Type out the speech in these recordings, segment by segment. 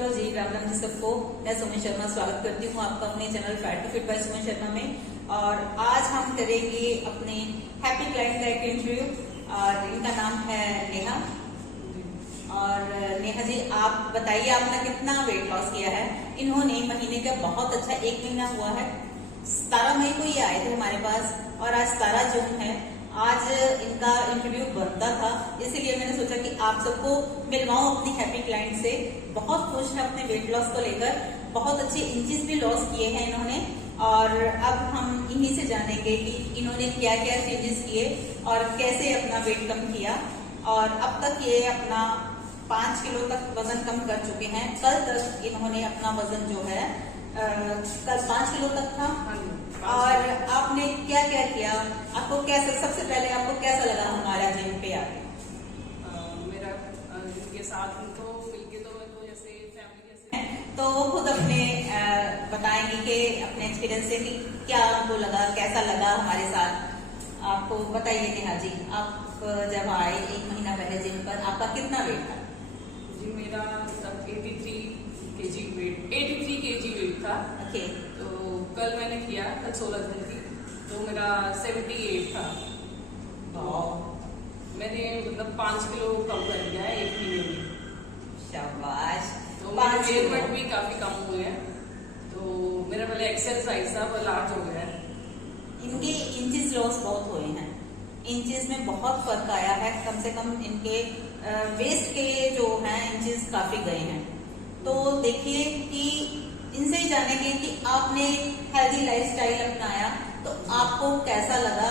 Hello जी, राम राम जी सबको। मैं सुमन शर्मा स्वागत करती हूँ आपका अपने channel fat to fit by Suman Sharma में। और आज हम करेंगे अपने हैप्पी क्लाइंट का एक इंटरव्यू और इनका नाम है नेहा। और नेहा जी, आप बताइए आपने कितना वेट लॉस किया है। इन्होंने महीने का बहुत अच्छा 1 महीना हुआ है। 17 मई को ये आए थे हमारे पास और आज 17 जून है। आज इनका इंटरव्यू बनता था, इसीलिए मैंने सोचा कि आप सबको मिलवाऊं अपनी हैप्पी क्लाइंट से। बहुत खुश है अपने वेट लॉस को लेकर, बहुत अच्छे इंचेस भी लॉस किए हैं इन्होंने। और अब हम इन्हीं से जानेंगे कि इन्होंने क्या क्या चेंजेस किए और कैसे अपना वेट कम किया। और अब तक ये अपना 5 किलो तक वजन कम कर चुके हैं। कल तक इन्होंने अपना वजन जो है कल 5 किलो तक था। और आपने क्या क्या किया, आपको कैसे, सबसे पहले आपको कैसा लगा हमारा जिम पे आके? मेरा इनके साथ तो मिलके तो मेरे को जैसे फैमिली जैसे तो वो खुद अपने बताएंगे कि अपने एक्सपीरियंस से कि क्या आपको लगा, कैसा लगा हमारे साथ। आपको बताइए नेहा जी, आप जब आए 1 महीना पहले जिम पर, आपका कितना वेट था? जी मेरा तब 83 केजी वेट था। ओके। तो कल मैंने किया, कल 16 दिन की, तो मेरा 78 था। मैंने मतलब 5 किलो कम कर दिया है 1 महीने में। शाबाश। तो मेरे वेट भी काफी कम हुए हैं। तो मेरा पहले एक्सरसाइज था वो लार्ज हो गया है। इनके इंचेस लॉस बहुत हुए हैं, इंचेस में बहुत फर्क आया है। कम से कम इनके वेस्ट के जो हैं इंचेस काफी गए हैं। तो देखिए कि इनसे ही जानेंगे कि आपने हेल्दी लाइफस्टाइल अपनाया तो आपको कैसा लगा,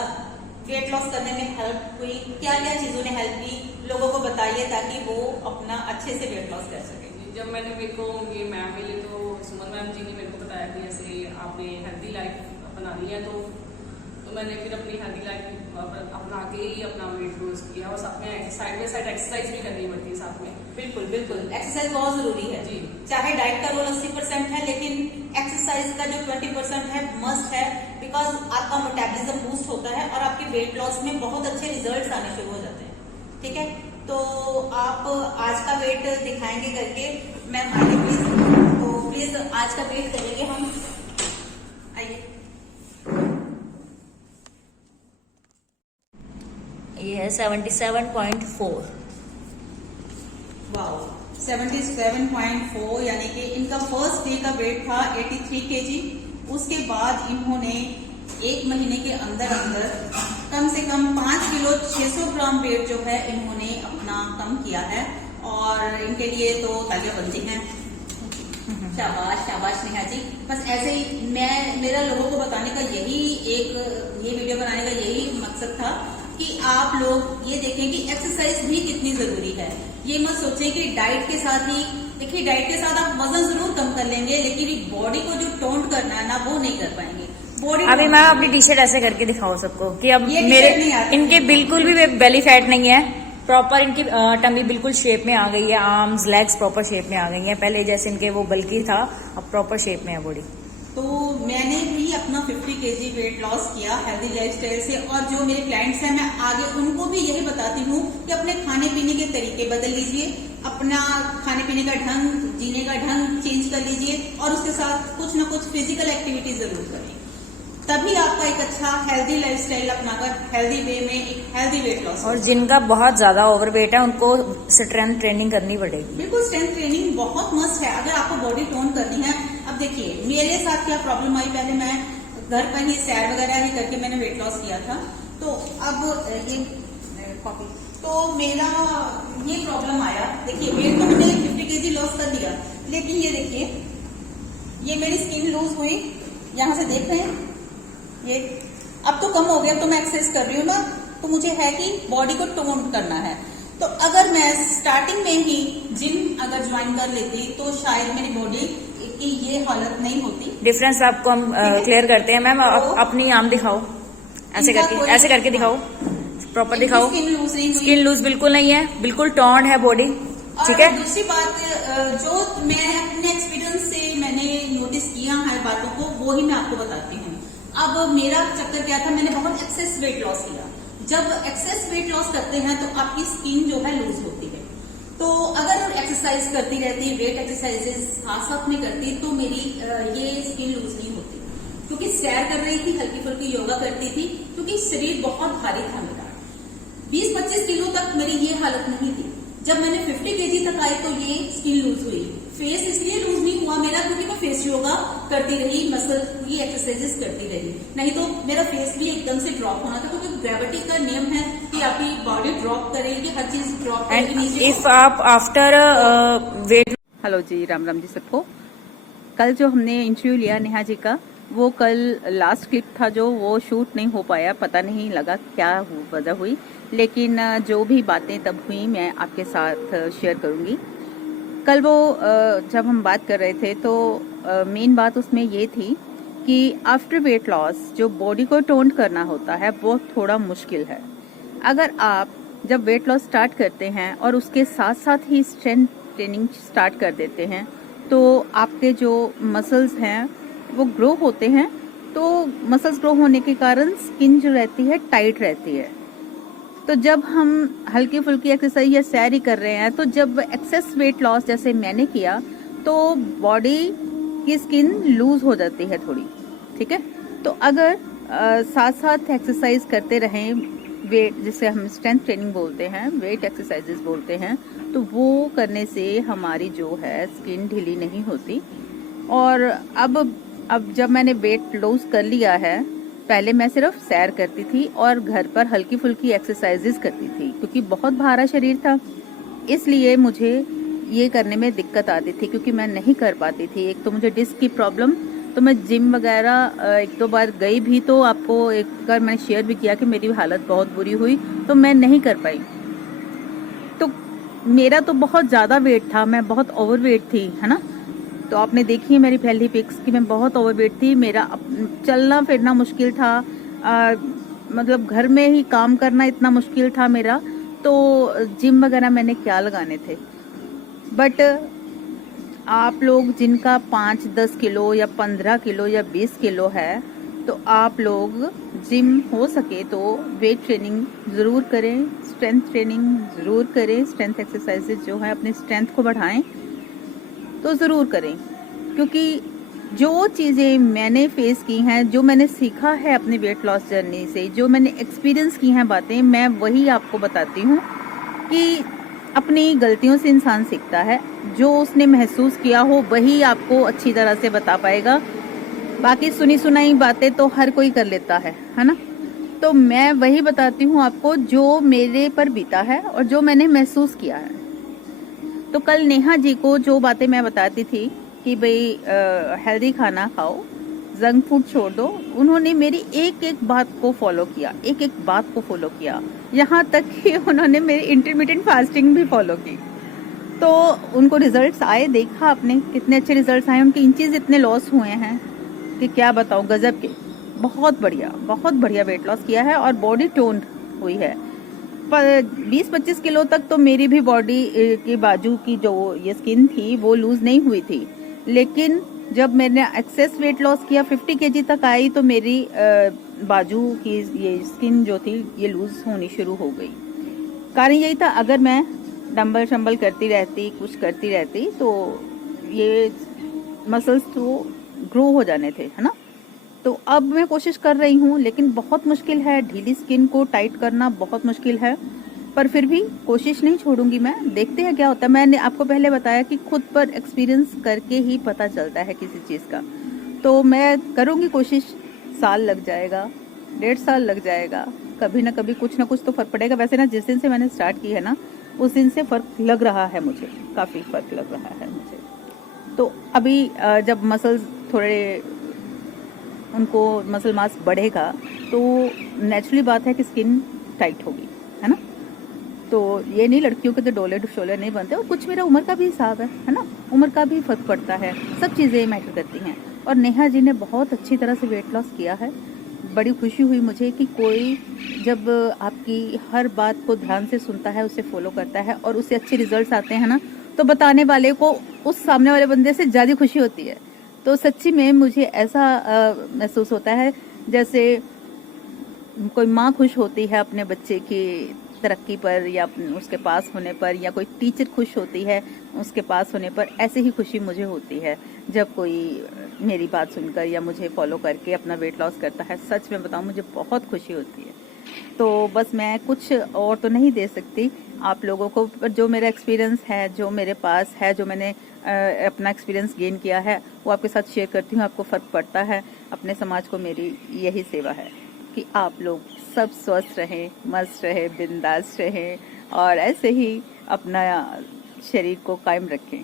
वेट लॉस करने में हेल्प हुई, क्या क्या चीजों ने हेल्प की, लोगों को बताइए ताकि वो अपना अच्छे से वेट लॉस कर सके। जब मैंने मेरे को ये मैम मिले तो सुमन मैम जी ने मेरे को बताया कि ऐसे आपने हेल्दी लाइफ अपनानी है। तो मैंने फिर अपनी हेल्दी लाइफ अपना के ही अपना वेट लॉस किया। और साथ में साइड बाय साइड एक्सरसाइज भी करनी पड़ती है साथ में। बिल्कुल बिल्कुल, एक्सरसाइज बहुत जरूरी है जी। चाहे डाइट का रोल 80% है, लेकिन एक्सरसाइज का जो 20% है मस्ट है। बिकॉज आपका मेटाबॉलिज्म बूस्ट होता है और आपके वेट लॉस में बहुत अच्छे रिजल्ट्स आने शुरू हो जाते हैं। ठीक है, तो आप आज का वेट दिखाएंगे करके। मैम आइए प्लीज। तो प्लीज आज का वेट करेंगे हम, आइए। ये है 77.4। वाओ, 77.4, यानी कि इनका फर्स्ट डे का वेट था 83 केजी। उसके बाद इन्होंने 1 महीने के अंदर अंदर कम से कम 5 किलो 600 ग्राम वेट जो है इन्होंने अपना कम किया है। और इनके लिए तो तालियां बनती हैं। शाबाश शाबाश नेहा जी। बस ऐसे ही मेरा लोगों को बताने का यही ये वीडियो बनाने का यही मकसद था कि आप लोग ये देखें कि एक्सरसाइज भी कितनी जरूरी है। ये मत सोचें कि डाइट के साथ ही, देखिए डाइट के साथ आप वजन जरूर कम कर लेंगे, लेकिन बॉडी को जो टोन करना है ना, वो नहीं कर पाएंगे। बॉडी अभी मैं अपनी टी शर्ट ऐसे करके दिखाओ सबको कि अब ये मेरे नहीं आती। इनके बिल्कुल भी बेली फैट नहीं है। प्रॉपर इनकी टमी बिल्कुल शेप में आ गई है। आर्म्स लेग्स प्रॉपर शेप में आ गई है। पहले जैसे इनके वो बल्कि था, अब प्रॉपर शेप में है बॉडी। तो मैंने भी अपना 50 केजी वेट लॉस किया हेल्दी लाइफस्टाइल से। और जो मेरे क्लाइंट्स हैं, मैं आगे उनको भी यही बताती हूँ कि अपने खाने पीने के तरीके बदल लीजिए, अपना खाने पीने का ढंग, जीने का ढंग चेंज कर लीजिए और उसके साथ कुछ ना कुछ फिजिकल एक्टिविटी जरूर करें। तभी आपका एक अच्छा हेल्दी लाइफस्टाइल अपनाकर हेल्दी वे में एक हेल्दी वेट लॉस। और जिनका बहुत ज्यादा ओवरवेट है उनको स्ट्रेंथ ट्रेनिंग करनी पड़ेगी। बिल्कुल, स्ट्रेंथ ट्रेनिंग बहुत मस्ट है अगर आपको बॉडी टोन करनी है। अब देखिए मेरे साथ क्या प्रॉब्लम आई, पहले मैं घर पर ही सैर वगैरह ही करके मैंने वेट लॉस किया था। तो अब ये कॉपी, तो मेरा ये प्रॉब्लम आया। देखिए वेट तो मैंने 50 केजी लॉस कर दिया, लेकिन ये देखिए ये मेरी स्किन लूज हुई, यहाँ से देख रहे हैं ये अब तो कम हो गया। तो मैं एक्सरसाइज कर रही हूँ ना, तो मुझे है कि बॉडी को टोन करना है। तो अगर मैं स्टार्टिंग में ही जिम अगर ज्वाइन कर लेती तो शायद मेरी बॉडी की ये हालत नहीं होती। डिफरेंस आपको हम क्लियर करते हैं। मैम अपनी आर्म दिखाओ, ऐसे करके दिखाओ, प्रॉपर दिखाओ। स्किन लूज बिल्कुल नहीं है, बिल्कुल टोन्ड है बॉडी। ठीक है। दूसरी बात जो मैं अपने एक्सपीरियंस से मैंने नोटिस किया है बातों को, वो ही मैं आपको बताती हूँ। अब मेरा चक्कर क्या था, मैंने बहुत एक्सेस वेट लॉस किया। जब एक्सेस वेट लॉस करते हैं तो आपकी स्किन जो है लूज होती है। तो अगर एक्सरसाइज करती रहती, वेट एक्सरसाइजेस साथ साथ में करती, तो मेरी ये स्किन लूज नहीं होती। क्योंकि सैर कर रही थी, हल्की फुल्की योगा करती थी, क्योंकि शरीर बहुत भारी था मेरा। 20-25 किलो तक मेरी ये हालत नहीं थी। जब मैंने 50 केजी तक आई तो ये स्किन लूज हुई। फेस इसलिए लूज नहीं हुआ मेरा क्योंकि मैं फेस योगा करती रही, मसल की एक्सरसाइजेस करती रही, नहीं तो मेरा फेस भी एकदम से ड्रॉप होना था। क्योंकि ग्रेविटी का नियम है कि आपकी बॉडी ड्रॉप करेगी, हर चीज ड्रॉप करेगी नीचे। इफ आप आफ्टर वेट। हेलो जी, राम राम जी सबको। कल जो हमने इंटरव्यू लिया नेहा जी का, वो कल लास्ट क्लिप था जो वो शूट नहीं हो पाया, पता नहीं लगा क्या वजह हुई, लेकिन जो भी बातें तब हुई मैं आपके साथ शेयर करूंगी। कल वो जब हम बात कर रहे थे तो मेन बात उसमें ये थी कि आफ्टर वेट लॉस जो बॉडी को टोन करना होता है वो थोड़ा मुश्किल है। अगर आप जब वेट लॉस स्टार्ट करते हैं और उसके साथ साथ ही स्ट्रेंथ ट्रेनिंग स्टार्ट कर देते हैं तो आपके जो मसल्स हैं वो ग्रो होते हैं। तो मसल्स ग्रो होने के कारण स्किन जो रहती है टाइट रहती है। तो जब हम हल्की फुल्की एक्सरसाइज या सैर ही कर रहे हैं तो जब एक्सेस वेट लॉस जैसे मैंने किया तो बॉडी की स्किन लूज हो जाती है थोड़ी, ठीक है। तो अगर साथ साथ एक्सरसाइज करते रहें, वेट जिसे हम स्ट्रेंथ ट्रेनिंग बोलते हैं, वेट एक्सरसाइजेस बोलते हैं, तो वो करने से हमारी जो है स्किन ढीली नहीं होती। और अब जब मैंने वेट लॉस कर लिया है, पहले मैं सिर्फ सैर करती थी और घर पर हल्की फुल्की एक्सरसाइजेस करती थी क्योंकि बहुत भारा शरीर था, इसलिए मुझे ये करने में दिक्कत आती थी क्योंकि मैं नहीं कर पाती थी। एक तो मुझे डिस्क की प्रॉब्लम, तो मैं जिम वगैरह एक दो बार गई भी, तो आपको एक बार मैंने शेयर भी किया कि मेरी हालत बहुत बुरी हुई तो मैं नहीं कर पाई। तो मेरा तो बहुत ज्यादा वेट था, मैं बहुत ओवरवेट थी, है ना। तो आपने देखी है मेरी पहली पिक्स कि मैं बहुत ओवरवेट थी, मेरा चलना फिरना मुश्किल था, मतलब घर में ही काम करना इतना मुश्किल था मेरा, तो जिम वगैरह मैंने क्या लगाने थे। बट आप लोग जिनका 5-10 किलो या 15 किलो या 20 किलो है, तो आप लोग जिम हो सके तो वेट ट्रेनिंग ज़रूर करें, स्ट्रेंथ ट्रेनिंग ज़रूर करें, स्ट्रेंथ एक्सरसाइजेज जो है अपनी स्ट्रेंथ को बढ़ाएं तो ज़रूर करें। क्योंकि जो चीज़ें मैंने फेस की हैं, जो मैंने सीखा है अपने वेट लॉस जर्नी से, जो मैंने एक्सपीरियंस की हैं बातें, मैं वही आपको बताती हूँ कि अपनी गलतियों से इंसान सीखता है। जो उसने महसूस किया हो वही आपको अच्छी तरह से बता पाएगा। बाकी सुनी सुनाई बातें तो हर कोई कर लेता है ना। तो मैं वही बताती हूँ आपको जो मेरे पर बीता है और जो मैंने महसूस किया है। तो कल नेहा जी को जो बातें मैं बताती थी कि भाई हेल्दी खाना खाओ, जंक फूड छोड़ दो, उन्होंने मेरी एक एक बात को फॉलो किया, एक एक बात को फॉलो किया, यहाँ तक कि उन्होंने मेरी इंटरमिटेंट फास्टिंग भी फॉलो की। तो उनको रिजल्ट्स आए, देखा आपने कितने अच्छे रिजल्ट्स आए, उनके इंचेस इतने लॉस हुए हैं कि क्या बताऊं, गजब के। बहुत बढ़िया वेट लॉस किया है और बॉडी टोन्ड हुई है। 20-25 किलो तक तो मेरी भी बॉडी की बाजू की जो ये स्किन थी वो लूज नहीं हुई थी, लेकिन जब मैंने एक्सेस वेट लॉस किया 50 केजी तक आई तो मेरी बाजू की ये स्किन जो थी ये लूज होनी शुरू हो गई। कारण यही था, अगर मैं डंबल शंबल करती रहती, कुछ करती रहती, तो ये मसल्स तो ग्रो हो जाने थे, है ना। तो अब मैं कोशिश कर रही हूँ, लेकिन बहुत मुश्किल है, ढीली स्किन को टाइट करना बहुत मुश्किल है, पर फिर भी कोशिश नहीं छोड़ूंगी मैं। देखते हैं क्या होता है। मैंने आपको पहले बताया कि खुद पर एक्सपीरियंस करके ही पता चलता है किसी चीज का। तो मैं करूंगी कोशिश, साल लग जाएगा, 1.5 साल लग जाएगा, कभी ना कभी कुछ ना कुछ तो फर्क पड़ेगा। वैसे ना जिस दिन से मैंने स्टार्ट की है ना, उस दिन से फर्क लग रहा है मुझे, काफी फर्क लग रहा है मुझे। तो अभी जब मसल्स थोड़े, उनको मसल मास बढ़ेगा तो नेचुरली बात है कि स्किन टाइट होगी, है ना। तो ये नहीं लड़कियों के तो डोले शोले नहीं बनते, और कुछ मेरा उम्र का भी हिसाब है ना, उम्र का भी फर्क पड़ता है, सब चीज़ें मैटर करती हैं। और नेहा जी ने बहुत अच्छी तरह से वेट लॉस किया है। बड़ी खुशी हुई मुझे कि कोई जब आपकी हर बात को ध्यान से सुनता है, उसे फॉलो करता है और उससे अच्छे रिजल्ट्स आते हैं ना, तो बताने वाले को उस सामने वाले बंदे से ज़्यादा खुशी होती है। तो सच्ची में मुझे ऐसा महसूस होता है जैसे कोई माँ खुश होती है अपने बच्चे की तरक्की पर या उसके पास होने पर, या कोई टीचर खुश होती है उसके पास होने पर, ऐसे ही खुशी मुझे होती है जब कोई मेरी बात सुनकर या मुझे फॉलो करके अपना वेट लॉस करता है। सच में बताऊं, मुझे बहुत खुशी होती है। तो बस मैं कुछ और तो नहीं दे सकती आप लोगों को, पर जो मेरा एक्सपीरियंस है, जो मेरे पास है, जो मैंने अपना एक्सपीरियंस गेन किया है, वो आपके साथ शेयर करती हूँ। आपको फ़र्क पड़ता है, अपने समाज को मेरी यही सेवा है कि आप लोग सब स्वस्थ रहें, मस्त रहें, बिंदास रहें और ऐसे ही अपना शरीर को कायम रखें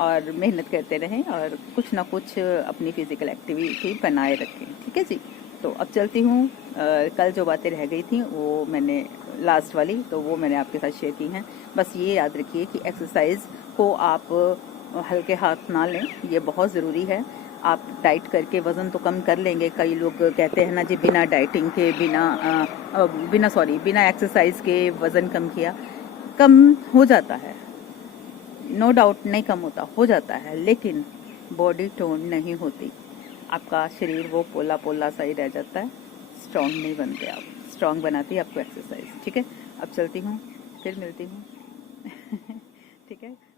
और मेहनत करते रहें और कुछ ना कुछ अपनी फिजिकल एक्टिविटी बनाए रखें। ठीक है जी। तो अब चलती हूँ। कल जो बातें रह गई थी वो मैंने लास्ट वाली, तो वो मैंने आपके साथ शेयर की हैं। बस ये याद रखिए कि एक्सरसाइज को आप हल्के हाथ ना लें, ये बहुत ज़रूरी है। आप डाइट करके वज़न तो कम कर लेंगे। कई लोग कहते हैं ना जी, बिना डाइटिंग के, बिना एक्सरसाइज के वज़न कम किया। कम हो जाता है, नो डाउट, नहीं कम होता, हो जाता है, लेकिन बॉडी टोन नहीं होती। आपका शरीर वो पोला पोला सा ही रह जाता है, स्ट्रॉन्ग नहीं बनते आप। स्ट्रॉन्ग बनाती है आपको एक्सरसाइज। ठीक है, अब चलती हूँ, फिर मिलती हूँ। ठीक है।